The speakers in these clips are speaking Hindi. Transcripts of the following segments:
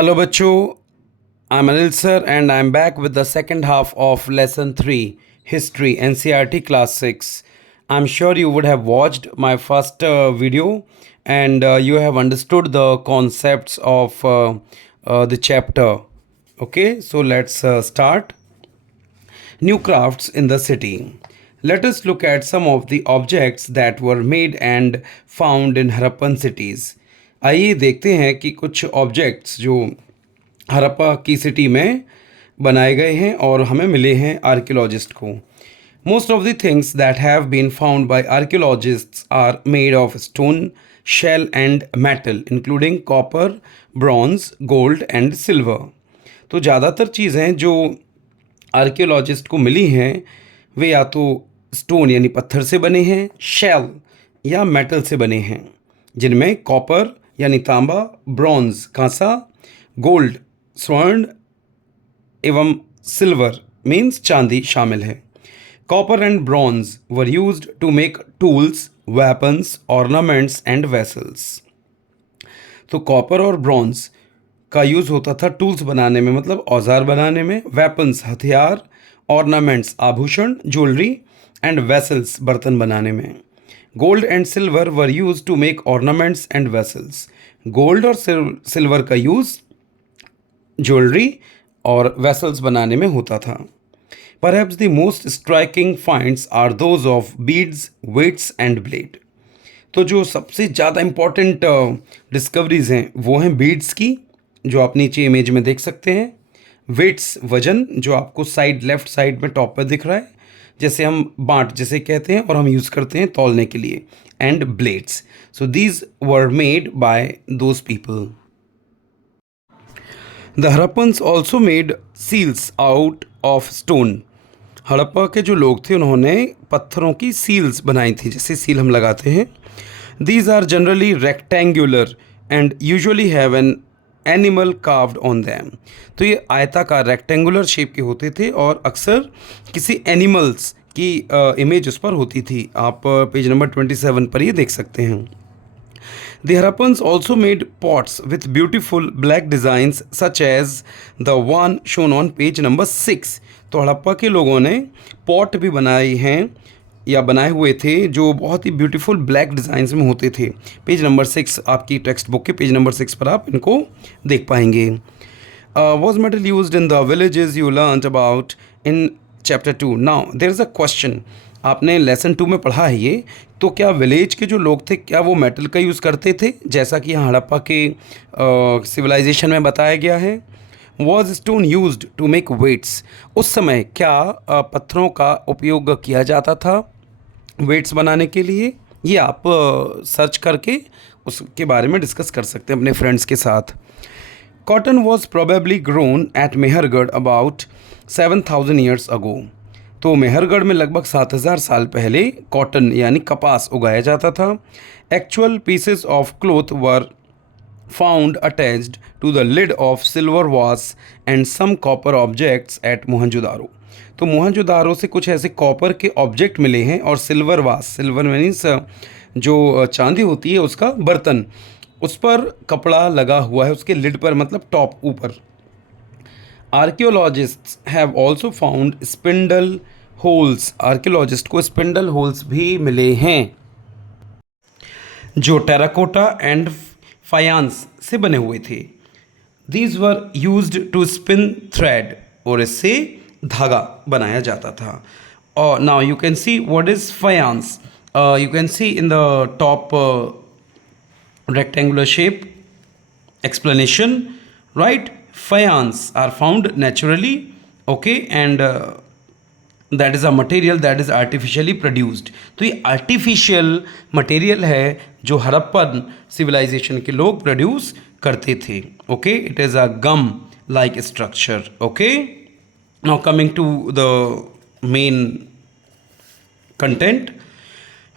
Hello बच्चों, I'm Anil sir and I'm back with the second half of lesson 3 History NCERT class 6. I'm sure you would have watched my first video and you have understood the concepts of the chapter. Okay, so let's start. New crafts in the city. Let us look at some of the objects that were made and found in Harappan cities. आइए देखते हैं कि कुछ ऑब्जेक्ट्स जो हड़प्पा की सिटी में बनाए गए हैं और हमें मिले हैं आर्कियोलॉजिस्ट को. Most of the things that have been found by archaeologists are made of stone, shell and metal including copper, bronze, gold and silver. तो ज़्यादातर चीज़ें जो आर्कियोलॉजिस्ट को मिली हैं वे या तो स्टोन यानी पत्थर से बने हैं, शेल या मेटल से बने हैं, जिनमें कॉपर यानी तांबा, ब्रॉन्ज कांसा, गोल्ड स्वर्ण एवं सिल्वर मीन्स चांदी शामिल है. Copper and bronze were used to make tools, weapons, ornaments and vessels. तो कॉपर और ब्रॉन्ज का यूज़ होता था टूल्स बनाने में, मतलब औजार बनाने में, वेपन्स हथियार, ऑर्नामेंट्स आभूषण ज्वेलरी एंड वेसल्स बर्तन बनाने में. Gold and silver were used to make ornaments and vessels. Gold और सिल्वर का यूज़ ज्वेलरी और वेसल्स बनाने में होता था. Perhaps the most striking finds are those of beads, weights and blade. तो जो सबसे ज़्यादा इम्पॉर्टेंट डिस्कवरीज हैं वो हैं बीड्स की, जो आप नीचे इमेज में देख सकते हैं, वेट्स वजन जो आपको साइड लेफ्ट साइड में टॉप पर दिख रहा है, जैसे हम बाट जैसे कहते हैं और हम यूज़ करते हैं तौलने के लिए, and blades. So these were made by those people. The Harappans also made seals out of stone. Harappa के जो लोग थे उन्होंने पत्थरों की सील्स बनाई थी, जैसे सील हम लगाते हैं. These are generally rectangular and usually have an animal carved on them. तो ये आयताकार रेक्टेंगुलर शेप के होते थे और अक्सर किसी एनिमल्स की इमेज उस पर होती थी. आप पेज नंबर 27 पर ये देख सकते हैं. The Harappans also made pots with beautiful black designs such as the one shown on page number 6. तो हड़प्पा के लोगों ने पॉट भी बनाए हैं या बनाए हुए थे जो बहुत ही ब्यूटीफुल ब्लैक डिज़ाइंस में होते थे. पेज नंबर 6 आपकी टेक्स्ट बुक के पेज नंबर 6 पर आप इनको देख पाएंगे. Was metal used in the villages you learnt about in chapter 2? Now there is a question. आपने लेसन 2 में पढ़ा है ये, तो क्या विलेज के जो लोग थे क्या वो मेटल का यूज़ करते थे, जैसा कि यहाँ हड़प्पा के सिविलाइजेशन में बताया गया है. Was stone used to make weights. उस समय क्या पत्थरों का उपयोग किया जाता था वेट्स बनाने के लिए? ये आप सर्च करके उसके बारे में डिस्कस कर सकते हैं अपने फ्रेंड्स के साथ. Cotton was probably grown at Mehrgarh about 7,000 years ago. तो मेहरगढ़ में लगभग 7,000 साल पहले कॉटन यानी कपास उगाया जाता था. Actual pieces of cloth were found attached to the lid of silver vase and some copper objects at Mohenjodaro. तो मोहनजोदारो से कुछ ऐसे कॉपर के ऑब्जेक्ट मिले हैं और सिल्वर वास, सिल्वर मीन्स जो चांदी होती है उसका बर्तन, उस पर कपड़ा लगा हुआ है उसके लिड पर, मतलब टॉप ऊपर. Archaeologists have also found spindle holes. Archaeologist को स्पिंडल होल्स भी मिले हैं जो टेराकोटा एंड फायांस से बने हुए थे. These were used to spin thread. और इससे धागा बनाया जाता था. और now you can see what is faience. You can see in the top rectangular shape explanation, right? Faience are found naturally, okay, and that is a material that is artificially produced. तो ये artificial material है जो हड़प्पन civilization के लोग produce करते थे. Okay, it is a gum like structure. Okay, now coming to the main content.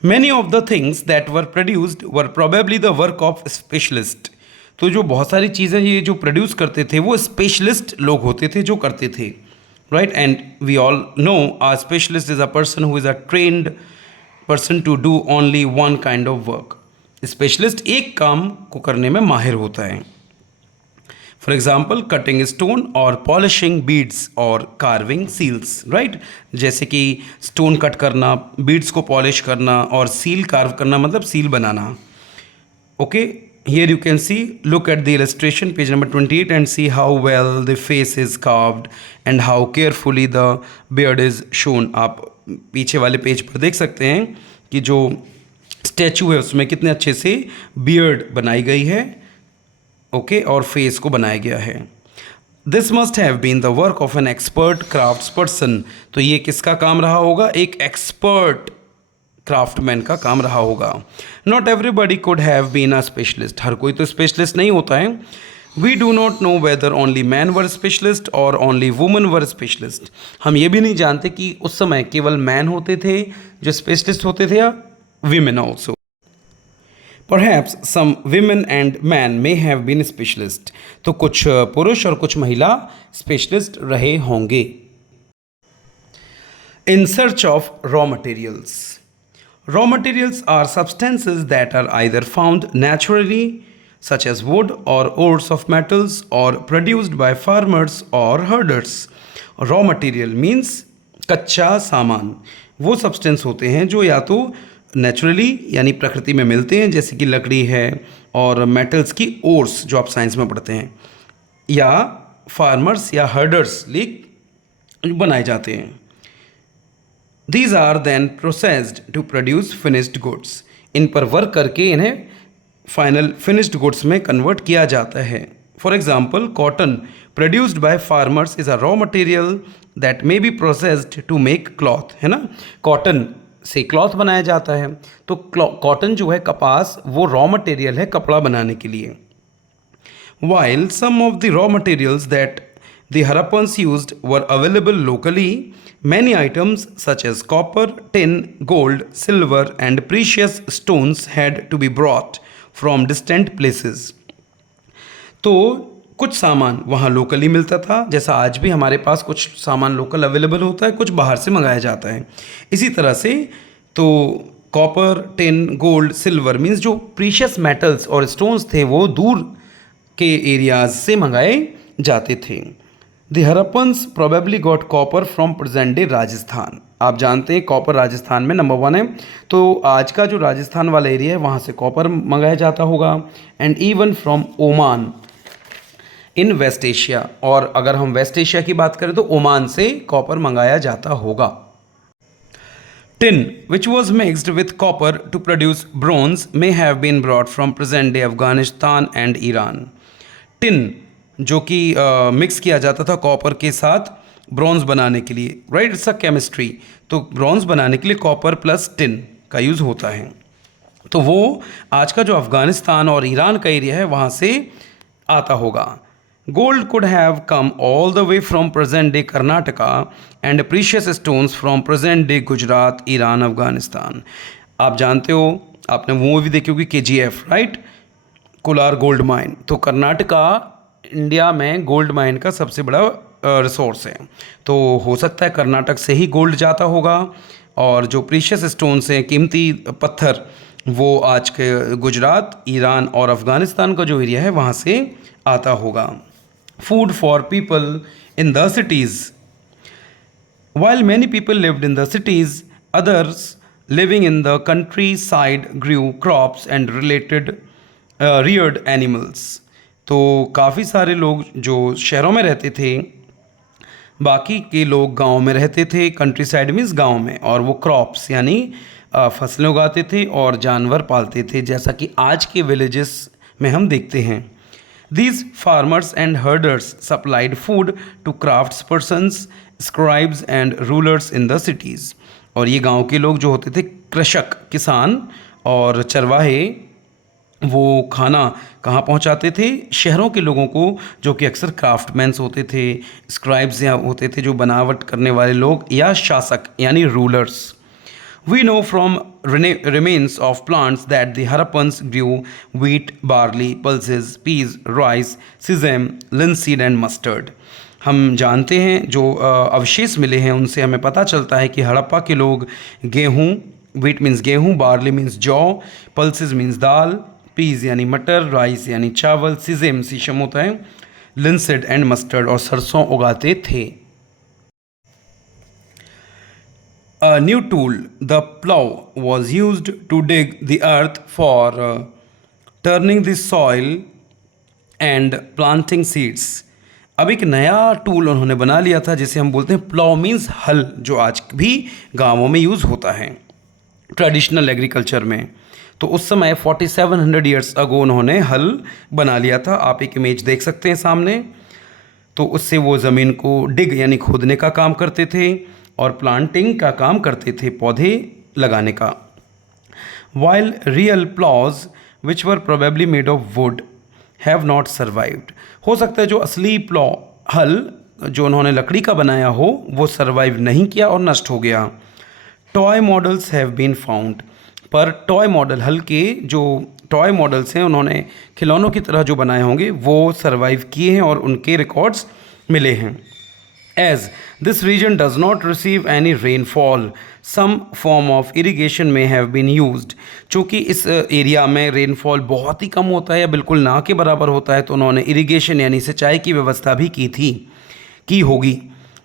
Many of the things that were produced were probably the work of specialist. तो जो बहुत सारी चीज़ें ये जो प्रोड्यूस करते थे वो स्पेशलिस्ट लोग होते थे जो करते थे, right. And we all know a specialist is a person who is a trained person to do only one kind of work. Specialist एक काम को करने में माहिर होता है. फॉर एग्जाम्पल कटिंग स्टोन और पॉलिशिंग बीड्स और कार्विंग सील्स, राइट। जैसे कि स्टोन कट करना, बीड्स को पॉलिश करना और सील कार्व करना, मतलब सील बनाना। Okay, here you can see, look at the illustration page number 28 and see how well the face is carved and how carefully the beard is shown। आप पीछे वाले पेज पर देख सकते हैं कि जो स्टैचू है उसमें कितने अच्छे से बियर्ड बनाई गई है, ओके, और फेस को बनाया गया है। This must have been the work of an expert craftsperson. तो ये किसका काम रहा होगा? एक एक्सपर्ट क्राफ्टमैन का काम रहा होगा। Not everybody could have been a specialist. हर कोई तो स्पेशलिस्ट नहीं होता है। We do not know whether only man were specialist और ओनली वुमेन वर स्पेशलिस्ट। हम ये भी नहीं जानते कि उस समय केवल मैन होते थे जो स्पेशलिस्ट होते थे या women also. Perhaps some women and men may have been specialist. तो कुछ पुरुष और कुछ महिला स्पेशलिस्ट रहे होंगे। In search of raw materials. Raw materials are substances that are either found naturally, such as wood or ores of metals, or produced by farmers or herders. Raw material means कच्चा सामान। वो सब्सटेंस होते हैं जो या तो नेचुरली यानी प्रकृति में मिलते हैं, जैसे कि लकड़ी है, और मेटल्स की ओर्स जो आप साइंस में पढ़ते हैं, या फार्मर्स या हर्डर्स लिए बनाए जाते हैं। These are then processed to produce finished goods. इन पर वर्क करके इन्हें फाइनल फिनिश्ड गुड्स में कन्वर्ट किया जाता है। For example cotton produced by farmers is a raw material that may be processed to make cloth, है ना। कॉटन से क्लॉथ बनाया जाता है। तो कॉटन जो है, कपास, वो रॉ मटेरियल है कपड़ा बनाने के लिए। While some of the raw materials that the Harappans used were available locally, many items such as copper, tin, gold, silver, and precious stones had to be brought from distant places. तो कुछ सामान वहाँ लोकली मिलता था, जैसा आज भी हमारे पास कुछ सामान लोकल अवेलेबल होता है, कुछ बाहर से मंगाया जाता है। इसी तरह से तो copper, tin, gold, silver means जो प्रीशियस मेटल्स और स्टोन्स थे वो दूर के एरियाज से मंगाए जाते थे। The Harappans probably got copper from present day Rajasthan. आप जानते हैं कॉपर राजस्थान में नंबर 1 है, तो आज का जो राजस्थान वाला एरिया है वहाँ से कॉपर मंगाया जाता होगा। And even from Oman in West Asia, और अगर हम वेस्ट एशिया की बात करें तो ओमान से कॉपर मंगाया जाता होगा। Tin which was mixed with copper to produce bronze may have been brought from present day Afghanistan and Iran. Tin जो कि मिक्स किया जाता था कॉपर के साथ ब्रॉन्ज बनाने के लिए, राइट, इट्स अ केमिस्ट्री। तो ब्रॉन्ज बनाने के लिए कॉपर प्लस टिन का यूज़ होता है। तो वो आज का जो अफगानिस्तान और ईरान का एरिया है वहाँ से आता होगा। Gold could have come all the way from present day Karnataka and precious stones from present day Gujarat, Iran, Afghanistan. आप जानते हो, आपने वो मूवी देखी होगी KGF, right, Kolar gold mine. तो कर्नाटका इंडिया में गोल्ड माइन का सबसे बड़ा रिसोर्स है। तो हो सकता है कर्नाटक से ही गोल्ड जाता होगा, और जो प्रीशियस स्टोन्स हैं, कीमती पत्थर, वो आज के गुजरात, ईरान और अफ़गानिस्तान का जो एरिया है वहाँ से आता होगा। Food for people in the cities. While many people lived in the cities, others living in the countryside grew crops and reared animals. तो काफ़ी सारे लोग जो शहरों में रहते थे, बाकी के लोग गांव में रहते थे। कंट्री साइड मीन्स गांव में, और वो क्रॉप्स यानी फसलें उगाते थे और जानवर पालते थे, जैसा कि आज के विलेजेस में हम देखते हैं। These farmers and herders supplied food to craftspersons, scribes and rulers in the cities. और ये गांव के लोग जो होते थे, कृषक, किसान और चरवाहे, वो खाना कहाँ पहुँचाते थे? शहरों के लोगों को, जो कि अक्सर क्राफ्टमैन्स होते थे, स्क्राइब्स या होते थे जो बनावट करने वाले लोग, या शासक यानी rulers. We know from remains of plants that the Harappans grew wheat, barley, pulses, peas, rice, sesame, linseed and mustard. हम जानते हैं, जो अवशेष मिले हैं उनसे हमें पता चलता है कि हड़प्पा के लोग गेहूँ, wheat मीन्स गेहूँ, barley मीन्स जौ, pulses मीन्स दाल, पीज यानी मटर, राइस यानी चावल, सीजेम शीशम होता है, लिंसेड एंड मस्टर्ड और सरसों उगाते थे। A new tool, the plow, was used to dig the earth for turning the soil and planting seeds. अब एक नया टूल उन्होंने बना लिया था जिसे हम बोलते हैं प्लाव, मीन्स हल, जो आज भी गांवों में यूज़ होता है ट्रेडिशनल एग्रीकल्चर में। तो उस समय 4700 ईयर्स अगो उन्होंने हल बना लिया था। आप एक इमेज देख सकते हैं सामने। तो उससे वो ज़मीन को डिग यानी खोदने का काम करते थे और प्लांटिंग का काम करते थे, पौधे लगाने का। While real applause which were probably made of would have not survived, हो सकता है जो असली प्लॉ हल जो उन्होंने लकड़ी का बनाया हो वो सर्वाइव नहीं किया और नष्ट हो गया। Toy models have been found, पर टॉय मॉडल, हल के जो टॉय मॉडल्स हैं उन्होंने खिलौनों की तरह जो बनाए होंगे वो सर्वाइव किए हैं और उनके रिकॉर्ड्स मिले हैं। As this region does not receive any rainfall, some form of irrigation may have been used. चूँकि इस एरिया में रेनफॉल बहुत ही कम होता है या बिल्कुल ना के बराबर होता है, तो उन्होंने इरिगेशन यानी सिंचाई की व्यवस्था भी की होगी।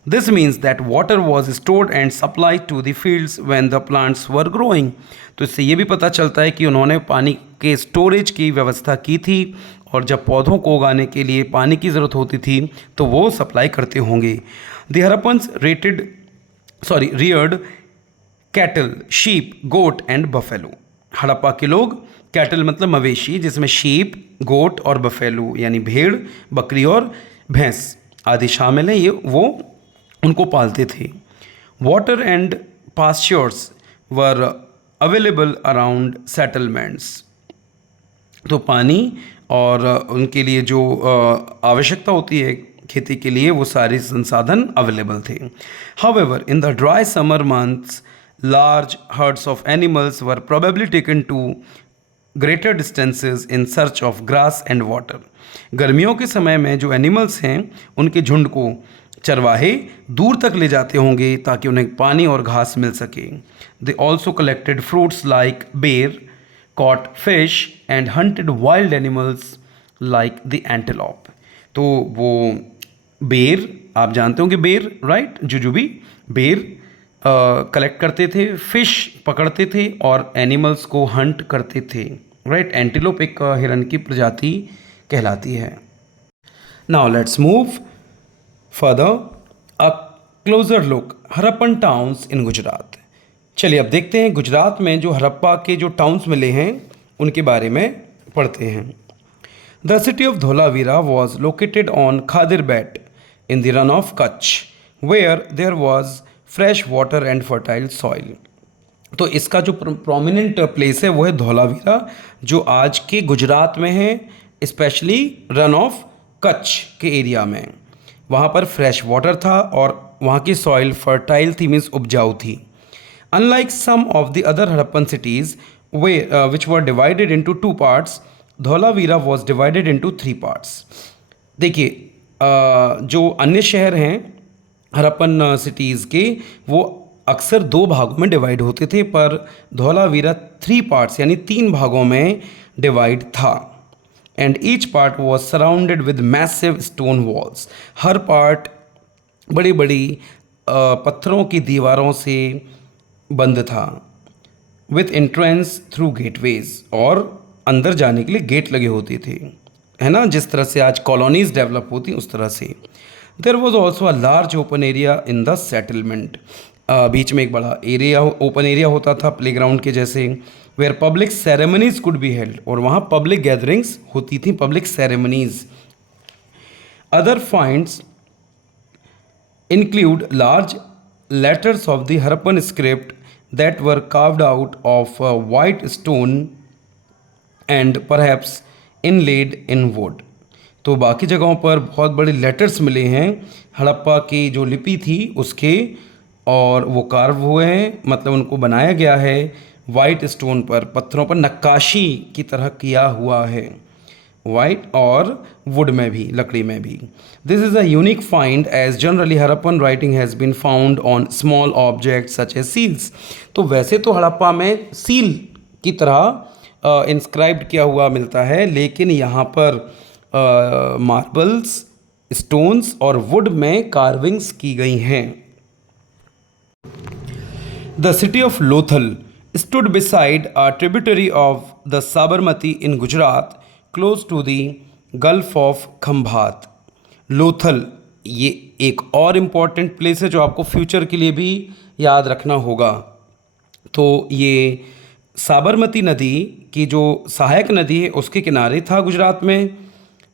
This means that water was stored and supplied to the fields when the plants were growing. तो इससे ये भी पता चलता है कि उन्होंने पानी के स्टोरेज की व्यवस्था की थी और जब पौधों को उगाने के लिए पानी की ज़रूरत होती थी तो वो सप्लाई करते होंगे। The Harappans reared cattle, sheep, goat and buffalo. Harappa के लोग, कैटल मतलब मवेशी, जिसमें शीप, गोट और बफेलो यानी भेड़, बकरी और भैंस आदि शामिल हैं, ये वो उनको पालते थे। Water and pastures were available around settlements, तो पानी और उनके लिए जो आवश्यकता होती है खेती के लिए वो सारे संसाधन अवेलेबल थे। However in the dry summer months large herds of animals were probably taken to greater distances in search of grass and water. गर्मियों के समय में जो एनिमल्स हैं उनके झुंड को चरवाहे दूर तक ले जाते होंगे ताकि उन्हें पानी और घास मिल सके। They also collected fruits like बेर, caught fish and hunted wild animals like the antelope। तो वो बेर, आप जानते होंगे बेर, राइट, जुजुबी बेर कलेक्ट करते थे, फिश पकड़ते थे और एनिमल्स को हंट करते थे, राइट। एंटीलोप एक हिरन की प्रजाति कहलाती है। Now let's move further, a closure look Harappan towns in Gujarat. चलिए अब देखते हैं गुजरात में जो हड़प्पा के जो टाउन्स मिले हैं उनके बारे में पढ़ते हैं। The city of Dholavira was located on Khadir Bet in the Rann of Kutch where there was fresh water and fertile soil. तो इसका जो प्रोमिनेंट प्लेस है वो है धोलावीरा, जो आज के गुजरात में है, स्पेशली रन ऑफ कच्छ के एरिया में। वहाँ पर फ्रेश वाटर था और वहाँ की सॉइल फर्टाइल थी, मीन्स उपजाऊ थी। Unlike some of the other Harappan cities which were divided into two parts, Dholavira was divided into three parts। देखिए जो अन्य शहर हैं हरप्पन सिटीज़ के वो अक्सर दो भागों में डिवाइड होते थे, पर धौलावीरा 3 पार्ट्स यानी 3 भागों में डिवाइड था। And each part was surrounded with massive stone walls. Her part बड़ी बड़ी पत्थरों की दीवारों से बंद था। विथ एंट्रेंस थ्रू गेटवेज, और अंदर जाने के लिए गेट लगे होते थे, है ना, जिस तरह से आज कॉलोनीज डेवलप होती उस तरह से। There was also a large open area in the settlement. बीच में एक बड़ा एरिया, ओपन एरिया होता था प्लेग्राउंड के जैसे, where public ceremonies could be held, और वहाँ पब्लिक गैदरिंग्स होती थी, public ceremonies. Other finds include large letters of the Harappan script that were carved out of white stone and perhaps inlaid in wood। तो बाकी जगहों पर बहुत बड़े लेटर्स मिले हैं हड़प्पा की जो लिपि थी उसके, और वो कार्व हुए हैं, मतलब उनको बनाया गया है वाइट स्टोन पर, पत्थरों पर नक्काशी की तरह किया हुआ है, वाइट और वुड में भी, लकड़ी में भी। This is a unique find as generally Harappan writing has been found on small object such as seals. तो वैसे तो हड़प्पा में सील की तरह इंस्क्राइब्ड किया हुआ मिलता है, लेकिन यहाँ पर मार्बल्स स्टोन्स और वुड में कार्विंग्स की गई हैं। The city of Lothal stood beside a tributary of the Sabarmati in Gujarat, close to the Gulf of Khambhat. Lothal ये एक और इम्पॉर्टेंट प्लेस है जो आपको फ्यूचर के लिए भी याद रखना होगा। तो ये साबरमती नदी की जो सहायक नदी है उसके किनारे था गुजरात में,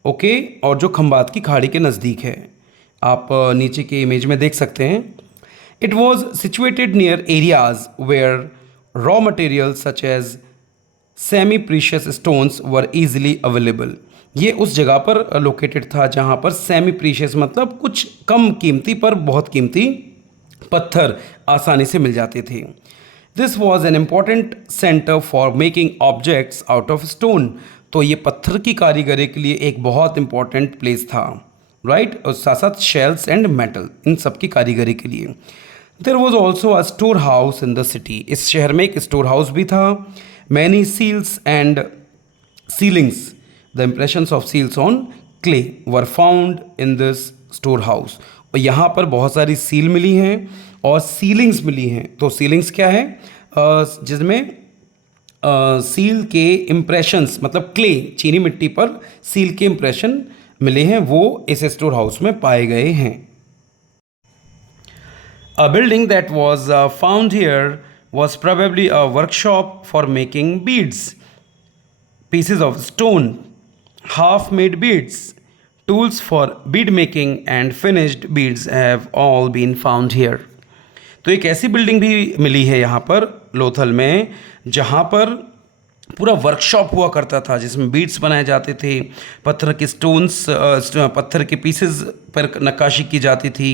ओके, और जो खंबात की खाड़ी के नज़दीक है। आप नीचे के इमेज में देख सकते हैं। It was situated near areas where raw materials such as semi precious stones were easily available. ये उस जगह पर लोकेटेड था जहाँ पर सेमी प्रीशियस मतलब कुछ कम कीमती पर बहुत कीमती पत्थर आसानी से मिल जाते थे। This was an important centre for making objects out of stone. तो ये पत्थर की कारीगरी के लिए एक बहुत इंपॉर्टेंट प्लेस था, राइट, और साथ साथ शेल्स एंड मेटल इन सब की कारीगरी के लिए। There was also a store house in the city. इस शहर में एक स्टोर हाउस भी था। Many seals and sealings, the impressions of seals on clay were found in this store house. और यहाँ पर बहुत सारी सील मिली हैं और सीलिंग्स मिली हैं। तो सीलिंग्स क्या है, जिसमें सील के इम्प्रेशंस मतलब क्ले, चीनी मिट्टी पर सील के इम्प्रेशन मिले हैं, वो इस स्टोर हाउस में पाए गए हैं। A building that was found here was probably a workshop for making beads. Pieces of stone, half-made beads, tools for bead making and finished beads have all been found here. तो एक ऐसी बिल्डिंग भी मिली है यहाँ पर लोथल में जहाँ पर पूरा वर्कशॉप हुआ करता था जिसमें बीड्स बनाए जाते थे, पत्थर के स्टोन्स, पत्थर के पीसेस पर नक्काशी की जाती थी।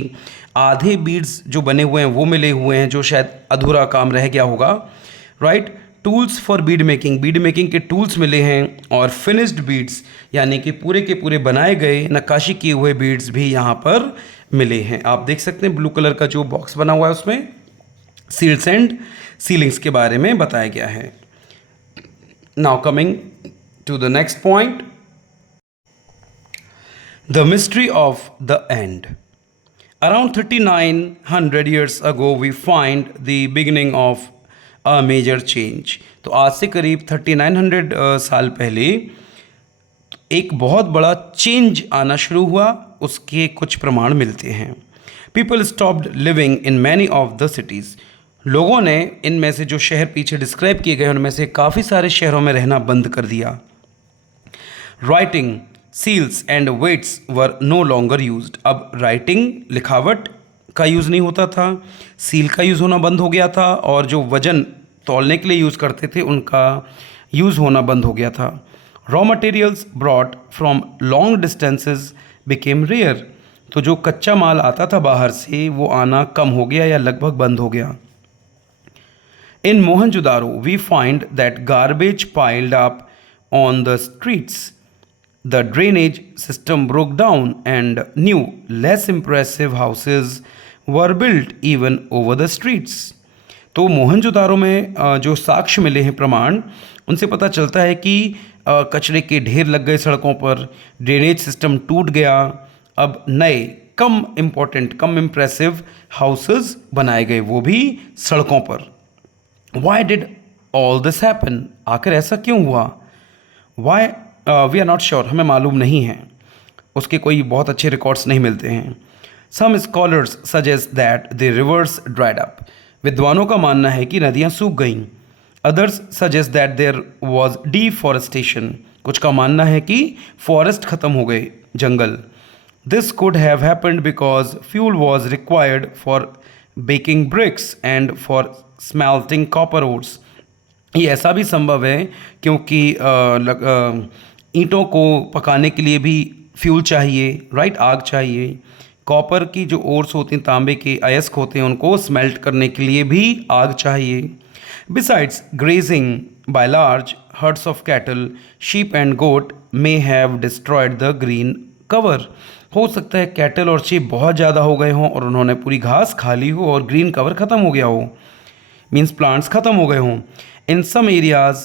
आधे बीड्स जो बने हुए हैं वो मिले हुए हैं जो शायद अधूरा काम रह गया होगा, right. Tools for bead making के टूल्स मिले हैं और फिनिश्ड बीड्स यानी कि पूरे के पूरे बनाए गए नक्काशी किए हुए बीड्स भी यहाँ पर मिले हैं। आप देख सकते हैं ब्लू कलर का जो बॉक्स बना हुआ है उसमें सील्स एंड सीलिंग्स के बारे में बताया गया है। Now coming to the next point, the mystery of the end. Around 3900 years ago, we find the beginning of a major change. तो आज से करीब 3900 साल पहले एक बहुत बड़ा चेंज आना शुरू हुआ, उसके कुछ प्रमाण मिलते हैं। People stopped living in many of the cities. लोगों ने इनमें से जो शहर पीछे डिस्क्राइब किए गए उनमें से काफ़ी सारे शहरों में रहना बंद कर दिया। Writing, seals and weights were no longer used. अब राइटिंग, लिखावट का यूज़ नहीं होता था, सील का यूज़ होना बंद हो गया था और जो वजन तौलने के लिए यूज़ करते थे उनका यूज़ होना बंद हो गया था। Raw materials brought from long distances became rare. तो जो कच्चा माल आता था बाहर से वो आना कम हो गया या लगभग बंद हो गया। In Mohenjo-daro, we find that garbage piled up on the streets. The drainage system broke down and new, less impressive houses were built even over the streets. तो मोहनजोदारो में जो साक्ष्य मिले हैं, प्रमाण, उनसे पता चलता है कि कचरे के ढेर लग गए सड़कों पर, ड्रेनेज सिस्टम टूट गया, अब नए कम इम्प्रेसिव हाउसेस बनाए गए, वो भी सड़कों पर। Why did all this happen? आखिर ऐसा क्यों हुआ? Why? We are not sure. हमें मालूम नहीं है, उसके कोई बहुत अच्छे रिकॉर्ड्स नहीं मिलते हैं। Some scholars suggest that the rivers dried up. विद्वानों का मानना है कि नदियाँ सूख गईं। Others suggest that there was deforestation. कुछ का मानना है कि फॉरेस्ट खत्म हो गए, जंगल। This could have happened because fuel was required for baking bricks and for smelting copper ores. ये ऐसा भी संभव है क्योंकि ईंटों को पकाने के लिए भी फ्यूल चाहिए, राइट, आग चाहिए। कॉपर की जो ओर्स होती हैं, तांबे के अयस्क होते हैं, उनको स्मेल्ट करने के लिए भी आग चाहिए। Besides grazing by large herds of cattle, sheep and goat may have destroyed the green cover. हो सकता है कैटल और शीप बहुत ज़्यादा हो गए हों और उन्होंने पूरी घास खा ली हो और ग्रीन कवर ख़त्म हो गया हो, मीन्स प्लांट्स ख़त्म हो गए हों। In some areas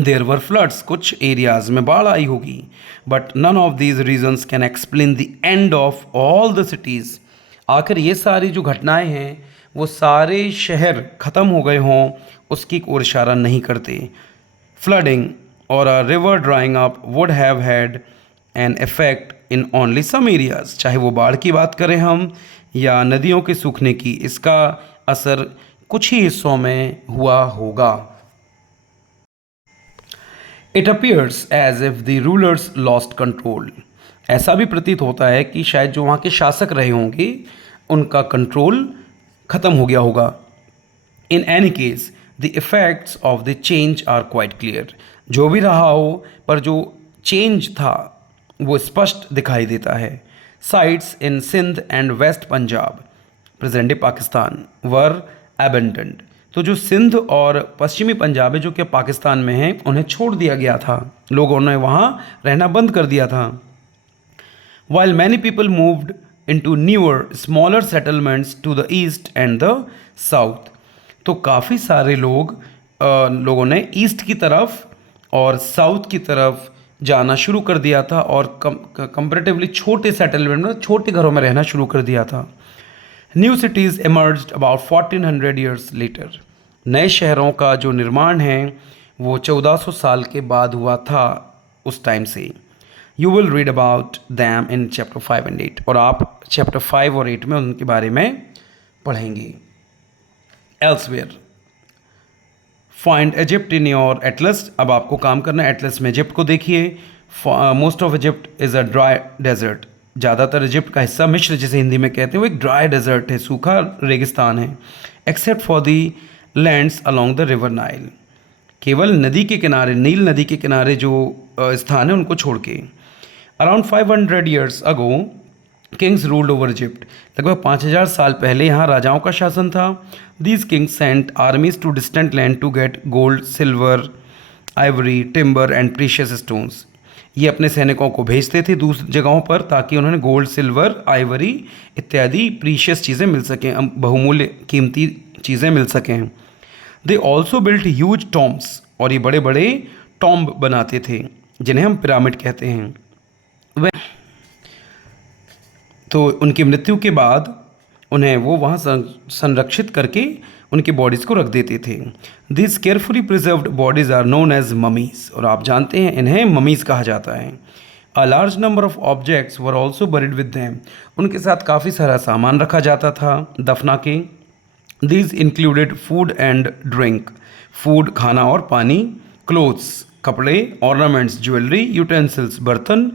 there were floods, कुछ एरियाज में बाढ़ आई होगी, but none of these reasons can explain the end of all the cities. आखिर ये सारी जो घटनाएं हैं वो सारे शहर ख़त्म हो गए हों उसकी ओर इशारा नहीं करते। फ्लडिंग और a river drying up would have had an effect in only some areas, चाहे वो बाढ़ की बात करें हम या नदियों के सूखने की, इसका असर कुछ ही हिस्सों में हुआ होगा। It appears as if the rulers lost control, ऐसा भी प्रतीत होता है कि शायद जो वहाँ के शासक रहे होंगे उनका कंट्रोल ख़त्म हो गया होगा। In any case the effects of the change are quite clear, जो भी रहा हो पर जो चेंज था वो स्पष्ट दिखाई देता है। Sites in Sindh and west Punjab present day Pakistan were abandoned, तो जो सिंध और पश्चिमी पंजाब है जो कि पाकिस्तान में है उन्हें छोड़ दिया गया था, लोगों ने वहाँ रहना बंद कर दिया था। While many people moved into newer, smaller settlements to the east and the south, तो काफ़ी सारे लोगों ने ईस्ट की तरफ और साउथ की तरफ जाना शुरू कर दिया था और कंपैरेटिवली छोटे सेटलमेंट में, छोटे घरों में रहना शुरू कर दिया था। New cities emerged about 1400 years later, नए शहरों का जो निर्माण है वो 1400 साल के बाद हुआ था उस टाइम से। You will read about them in chapter 5 and 8, और आप चैप्टर 5 और 8 में उनके बारे में पढ़ेंगे। Elsewhere find Egypt in your Atlas, अब आपको काम करना है एटलस में इजिप्ट को देखिए। Most of Egypt is a dry desert, ज़्यादातर इजिप्ट का हिस्सा मिस्र जिसे हिंदी में कहते हैं वो एक ड्राई डेजर्ट है, सूखा रेगिस्तान है। Except for the lands along the river Nile, केवल नदी के किनारे, नील नदी के किनारे जो स्थान है उनको छोड़ के। Around 500 years ago kings ruled over Egypt, लगभग 5000 साल पहले यहाँ राजाओं का शासन था। These kings sent armies to distant land to get gold, silver, ivory, timber and precious stones, ये अपने सैनिकों को भेजते थे दूसरी जगहों पर ताकि उन्होंने गोल्ड, सिल्वर, आइवरी इत्यादि प्रीशियस चीज़ें मिल सकें, बहुमूल्य कीमती चीज़ें मिल सकें। They also built huge tombs, और ये बड़े बड़े टॉम्ब बनाते थे जिन्हें हम पिरामिड कहते हैं। वह तो उनकी मृत्यु के बाद उन्हें वो वहाँ संरक्षित करके उनकी बॉडीज़ को रख देते थे। This carefully preserved bodies are known as mummies, और आप जानते हैं इन्हें ममीज़ कहा जाता है। A large number of objects were also buried with them, उनके साथ काफ़ी सारा सामान रखा जाता था दफना के। These included food and drink, food खाना और पानी, क्लोथ्स कपड़े, ऑर्नामेंट्स ज्वेलरी, यूटेंसिल्स बर्तन,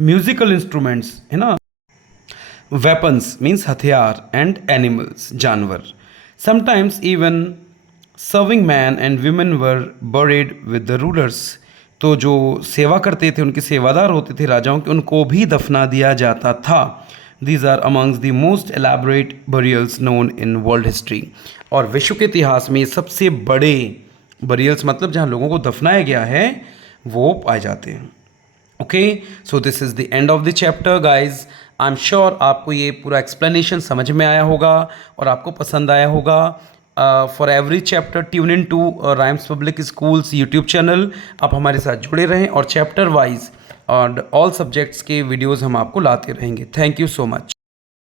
म्यूजिकल इंस्ट्रूमेंट्स है ना, वेपन्स मीन्स हथियार, एंड एनिमल्स जानवर। Sometimes even serving man and women were buried with the rulers, तो जो सेवा करते थे उनके सेवादार होते थे राजाओं के, उनको भी दफना दिया जाता था। These are amongst the most elaborate burials known in world history, और विश्व के इतिहास में सबसे बड़े बरियल्स मतलब जहाँ लोगों को दफनाया गया है वो पाए जाते हैं। Okay, so this is the end of the chapter guys. I am sure आपको ये पूरा एक्सप्लेनेशन समझ में आया होगा और आपको पसंद आया होगा। For every chapter tune in to Rhymes public schools YouTube channel, आप हमारे साथ जुड़े रहें और चैप्टर वाइज और ऑल सब्जेक्ट्स के वीडियोज़ हम आपको लाते रहेंगे। Thank you so much.